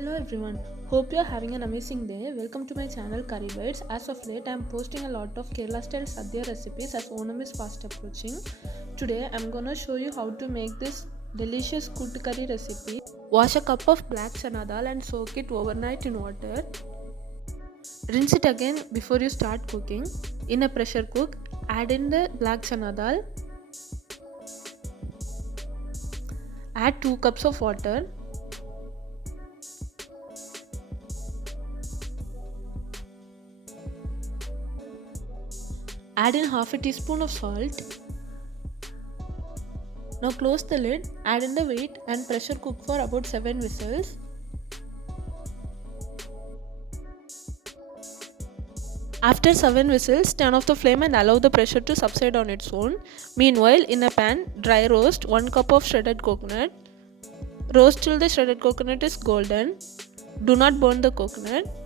Hello everyone, hope you are having an amazing day. Welcome to my channel Curry Bites. As of late, I am posting a lot of Kerala style Sadhya recipes as Onam is fast approaching. Today, I am gonna show you how to make this delicious Kootukari recipe. Wash a cup of black chana dal and soak it overnight in water. Rinse it again before you start cooking. In a pressure cook, add in the black chana dal. Add 2 cups of water. Add in half a teaspoon of salt. Now close the lid, add in the weight and pressure cook for about 7 whistles. After 7 whistles, turn off the flame and allow the pressure to subside on its own. Meanwhile, in a pan, dry roast 1 cup of shredded coconut. Roast till the shredded coconut is golden. Do not burn the coconut.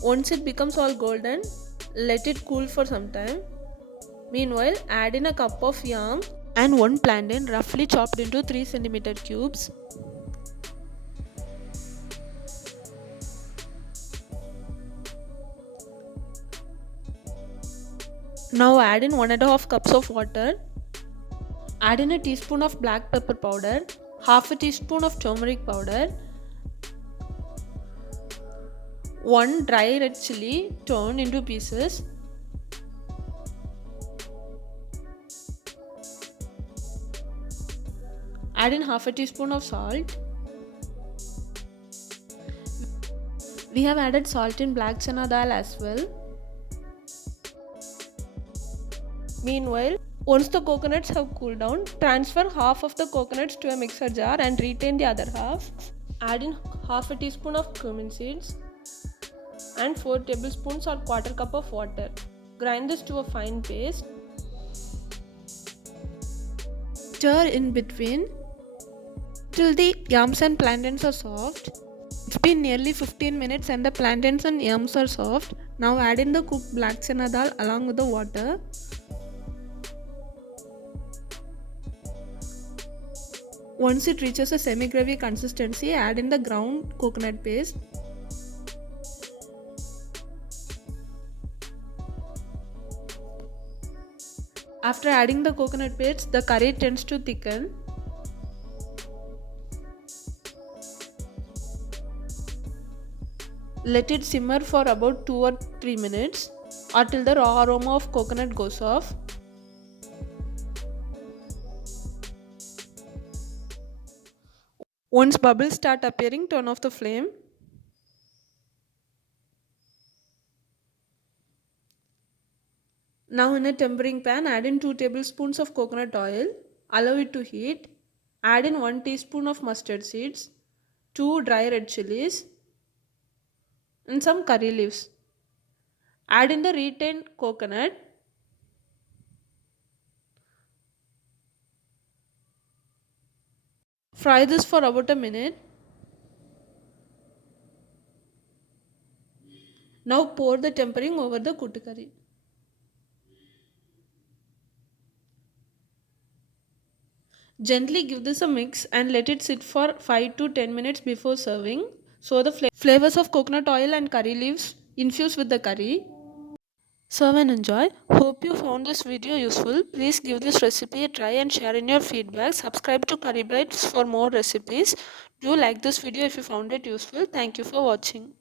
Once it becomes all golden, let it cool for some time. Meanwhile, add in a cup of yams and 1 plantain roughly chopped into 3 cm cubes. Now add in 1.5 cups of water. Add in a teaspoon of black pepper powder, half a teaspoon of turmeric powder, 1 dry red chilli torn into pieces, add in half a teaspoon of salt. We have added salt in black chana dal as well. Meanwhile, once the coconuts have cooled down, transfer half of the coconuts to a mixer jar and retain the other half. Add in half a teaspoon of cumin seeds and 4 tablespoons or quarter cup of water. Grind this to a fine paste. Stir in between till the yams and plantains are soft. It's been nearly 15 minutes and the plantains and yams are soft. Now add in the cooked black chana dal along with the water. Once it reaches a semi-gravy consistency, add in the ground coconut paste. After adding the coconut paste, the curry tends to thicken. Let it simmer for about 2 or 3 minutes or till the raw aroma of coconut goes off. Once bubbles start appearing, turn off the flame. Now in a tempering pan, add in 2 tablespoons of coconut oil. Allow it to heat. Add in 1 teaspoon of mustard seeds, 2 dry red chilies and some curry leaves. Add in the retained coconut. Fry this for about a minute. Now pour the tempering over the Kootukari. Gently give this a mix and let it sit for 5 to 10 minutes before serving so the flavors of coconut oil and curry leaves infuse with the curry. Serve and enjoy. Hope you found this video useful. Please give this recipe a try and share in your feedback. Subscribe to Curry Bites for more recipes. Do like this video if you found it useful. Thank you for watching.